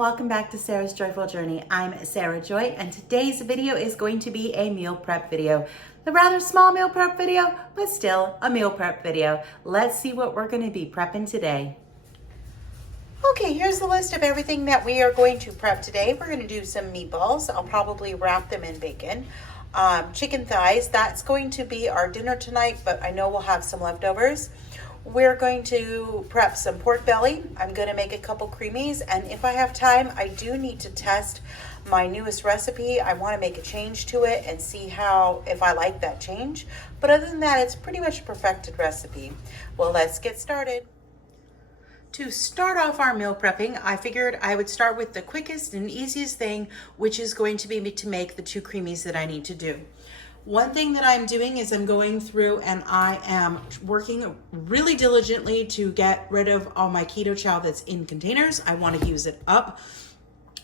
welcome back to Sarah's Joyful Journey. I'm Sarah Joy, and today's video is going to be a meal prep video. A rather small meal prep video, but still a meal prep video. Let's see what we're going to be prepping today. Okay, here's the list of everything that we are going to prep today. We're going to do some meatballs. I'll probably wrap them in bacon. Chicken thighs, that's going to be our dinner tonight, but I know we'll have some leftovers. We're going to prep some pork belly. I'm going to make a couple creamies, and if I have time, I do need to test my newest recipe. I want to make a change to it and see if I like that change. But other than that, it's pretty much a perfected recipe. Well, let's get started. To start off our meal prepping, I figured I would start with the quickest and easiest thing, which is going to be to make the two creamies that I need to do. One thing that I'm doing is I'm going through and I am working really diligently to get rid of all my Keto Chow that's in containers. I want to use it up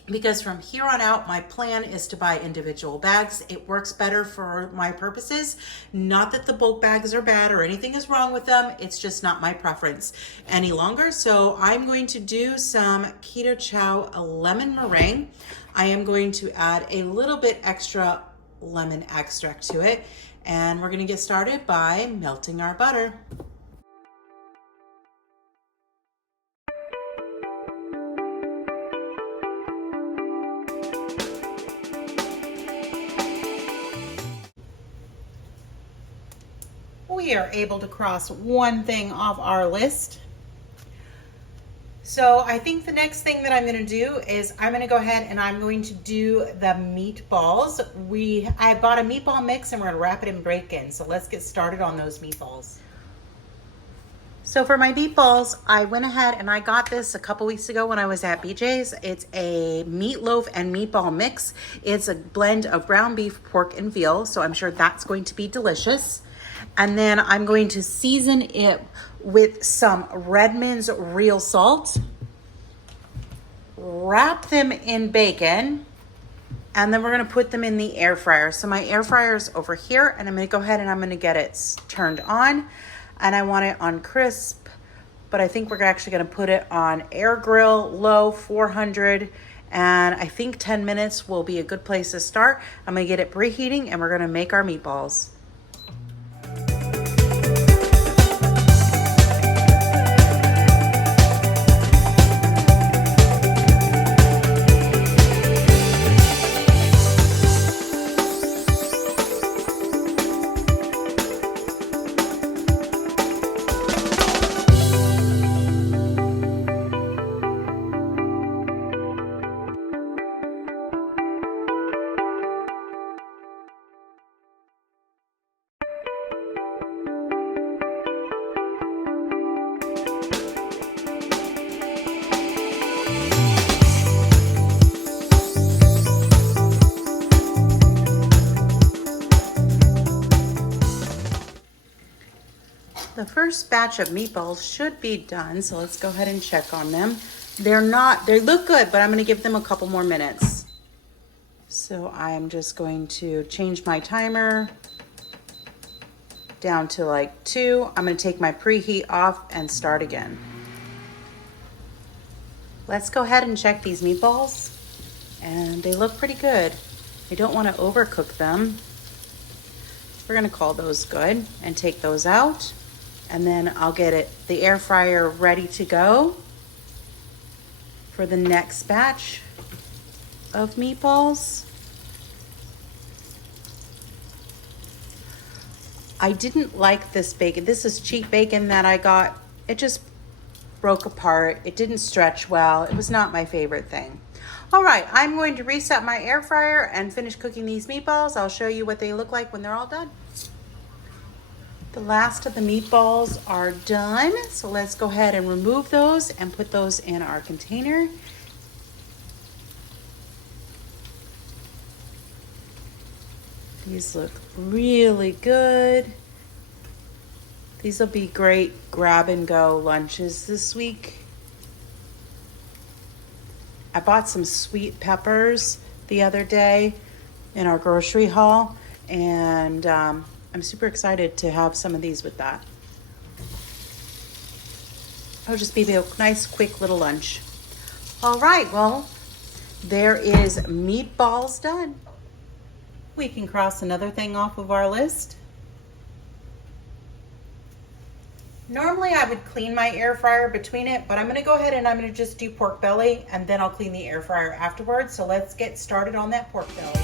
because from here on out, my plan is to buy individual bags. It works better for my purposes. Not that the bulk bags are bad or anything is wrong with them. It's just not my preference any longer. So I'm going to do some Keto Chow lemon meringue. I am going to add a little bit extra lemon extract to it, and we're going to get started by melting our butter. We are able to cross one thing off our list. So I think the next thing that I'm going to do is I'm going to go ahead and I'm going to do the meatballs. I bought a meatball mix and we're going to wrap it in bacon. So let's get started on those meatballs. So for my meatballs, I went ahead and I got this a couple weeks ago when I was at BJ's. It's a meatloaf and meatball mix. It's a blend of ground beef, pork, and veal. So I'm sure that's going to be delicious. And then I'm going to season it with some Redmond's real salt, wrap them in bacon, and then we're going to put them in the air fryer. So my air fryer is over here, and I'm going to go ahead and I'm going to get it turned on, and I want it on crisp, but I think we're actually going to put it on air grill, low 400, and I think 10 minutes will be a good place to start. I'm going to get it preheating, and we're going to make our meatballs. The first batch of meatballs should be done, so let's go ahead and check on them. They look good, but I'm going to give them a couple more minutes. So I'm just going to change my timer down to like 2. I'm going to take my preheat off and start again. Let's go ahead and check these meatballs, and they look pretty good. I don't want to overcook them. We're going to call those good and take those out. And then I'll get the air fryer ready to go for the next batch of meatballs. I didn't like this bacon. This is cheap bacon that I got. It just broke apart. It didn't stretch well. It was not my favorite thing. All right, I'm going to reset my air fryer and finish cooking these meatballs. I'll show you what they look like when they're all done. The last of the meatballs are done, so let's go ahead and remove those and put those in our container. These look really good. These will be great grab and go lunches this week. I bought some sweet peppers the other day in our grocery haul, and I'm super excited to have some of these with that. It'll just be a nice, quick little lunch. All right, well, There is meatballs done. We can cross another thing off of our list. Normally I would clean my air fryer between it, but I'm gonna go ahead and I'm gonna just do pork belly and then I'll clean the air fryer afterwards. So let's get started on that pork belly.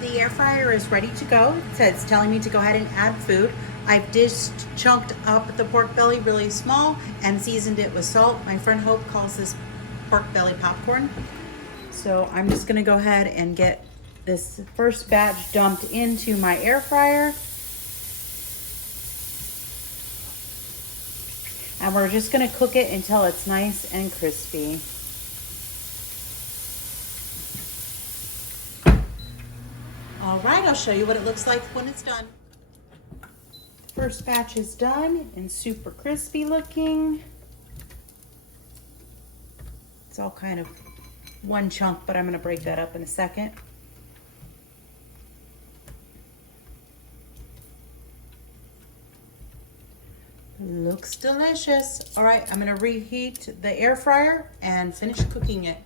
The air fryer is ready to go. It's telling me to go ahead and add food. I've just chunked up the pork belly really small and seasoned it with salt. My friend Hope calls this pork belly popcorn. So I'm just gonna go ahead and get this first batch dumped into my air fryer. And we're just gonna cook it until it's nice and crispy. All right, I'll show you what it looks like when it's done. First batch is done and super crispy looking. It's all kind of one chunk, but I'm gonna break that up in a second. Looks delicious. All right, I'm gonna reheat the air fryer and finish cooking it.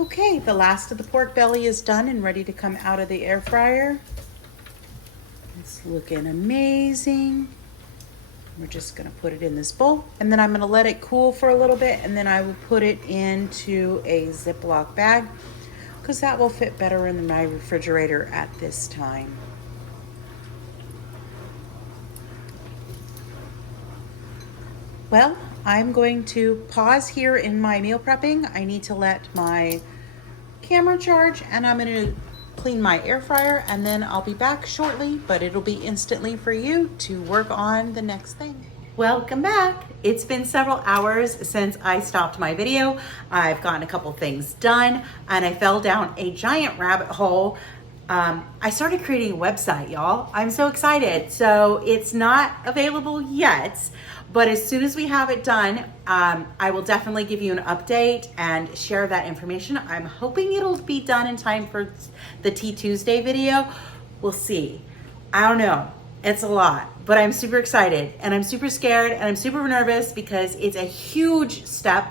Okay, the last of the pork belly is done and ready to come out of the air fryer. It's looking amazing. We're just gonna put it in this bowl and then I'm gonna let it cool for a little bit and then I will put it into a Ziploc bag because that will fit better in my refrigerator at this time. Well, I'm going to pause here in my meal prepping. I need to let my camera charge and I'm going to clean my air fryer and then I'll be back shortly, but it'll be instantly for you to work on the next thing. Welcome back. It's been several hours since I stopped my video. I've gotten a couple things done and I fell down a giant rabbit hole. I started creating a website, y'all. I'm so excited. So it's not available yet, but as soon as we have it done, I will definitely give you an update and share that information. I'm hoping it'll be done in time for the Tea Tuesday video. We'll see. I don't know. It's a lot, but I'm super excited and I'm super scared and I'm super nervous because it's a huge step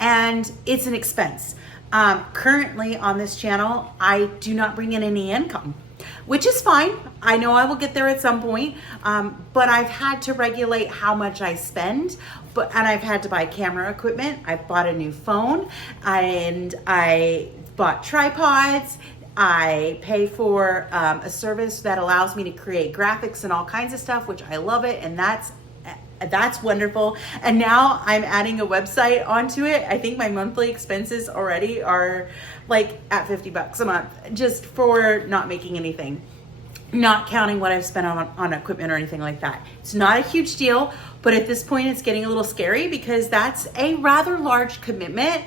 and it's an expense. Currently on this channel, I do not bring in any income, which is fine. I know I will get there at some point, but I've had to regulate how much I spend, and I've had to buy camera equipment. I've bought a new phone and I bought tripods. I pay for a service that allows me to create graphics and all kinds of stuff, which I love it, and that's wonderful. And now I'm adding a website onto it. I think my monthly expenses already are like at 50 bucks a month just for not making anything, not counting what I've spent on equipment or anything like that. It's not a huge deal, but at this point it's getting a little scary because that's a rather large commitment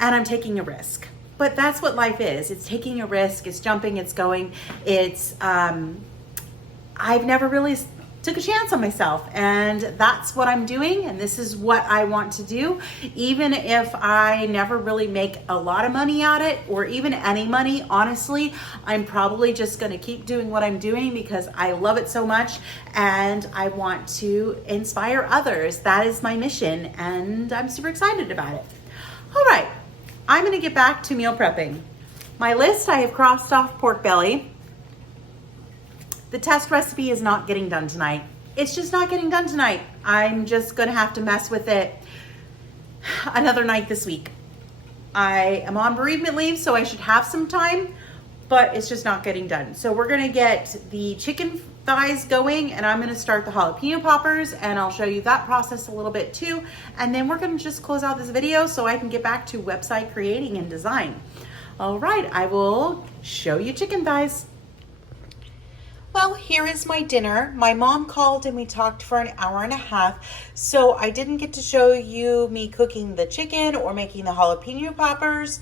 and I'm taking a risk. But that's what life is. It's taking a risk, it's jumping, it's going. It's, I've never really took a chance on myself and that's what I'm doing and this is what I want to do. Even if I never really make a lot of money at it or even any money, honestly, I'm probably just gonna keep doing what I'm doing because I love it so much and I want to inspire others. That is my mission and I'm super excited about it. All right, I'm gonna get back to meal prepping. My list, I have crossed off pork belly. The test recipe is not getting done tonight. It's just not getting done tonight. I'm just gonna have to mess with it another night this week. I am on bereavement leave, so I should have some time, but it's just not getting done. So we're gonna get the chicken thighs going and I'm gonna start the jalapeno poppers and I'll show you that process a little bit too. And then we're gonna just close out this video so I can get back to website creating and design. All right, I will show you chicken thighs. Well, here is my dinner. My mom called and we talked for an hour and a half, so I didn't get to show you me cooking the chicken or making the jalapeno poppers,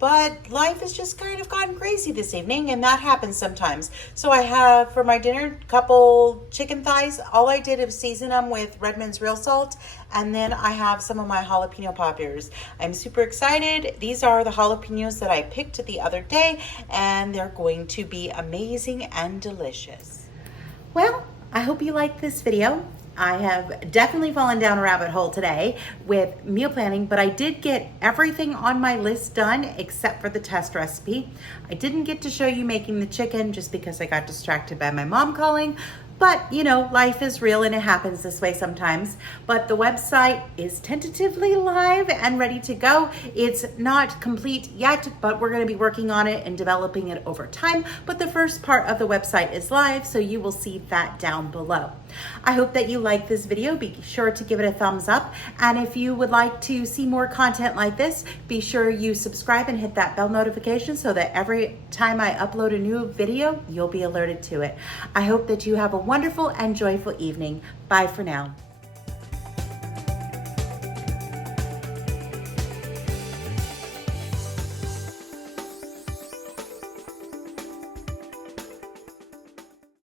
but life has just kind of gotten crazy this evening, and that happens sometimes. So I have for my dinner a couple chicken thighs. All I did is season them with Redmond's real salt, and then I have some of my jalapeno poppers. I'm super excited. These are the jalapenos that I picked the other day, and they're going to be amazing and delicious. Well, I hope you liked this video. I have definitely fallen down a rabbit hole today with meal planning, but I did get everything on my list done except for the test recipe. I didn't get to show you making the chicken just because I got distracted by my mom calling. But you know, life is real and it happens this way sometimes. But the website is tentatively live and ready to go. It's not complete yet, but we're gonna be working on it and developing it over time. But the first part of the website is live, so you will see that down below. I hope that you like this video. Be sure to give it a thumbs up. And if you would like to see more content like this, be sure you subscribe and hit that bell notification so that every time I upload a new video, you'll be alerted to it. I hope that you have a wonderful and joyful evening. Bye for now.